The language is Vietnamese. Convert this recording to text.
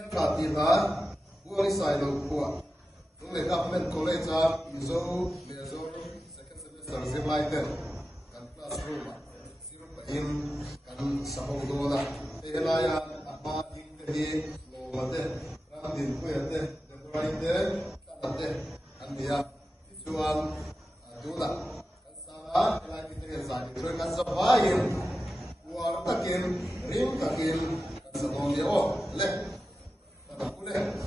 Len Katina, Buari Silo Pua. The government college Izo, Mezo, second semester, Zimlaiten, and classroom, Zero and Sahodola. Elaya, Abadi, Lomade, Randin, Puete, the Bride, Kanade, and the Isuan, Dula. Sara, like it is, I drink as a vine, who are taking, ring taking, as a only all, left. Amen.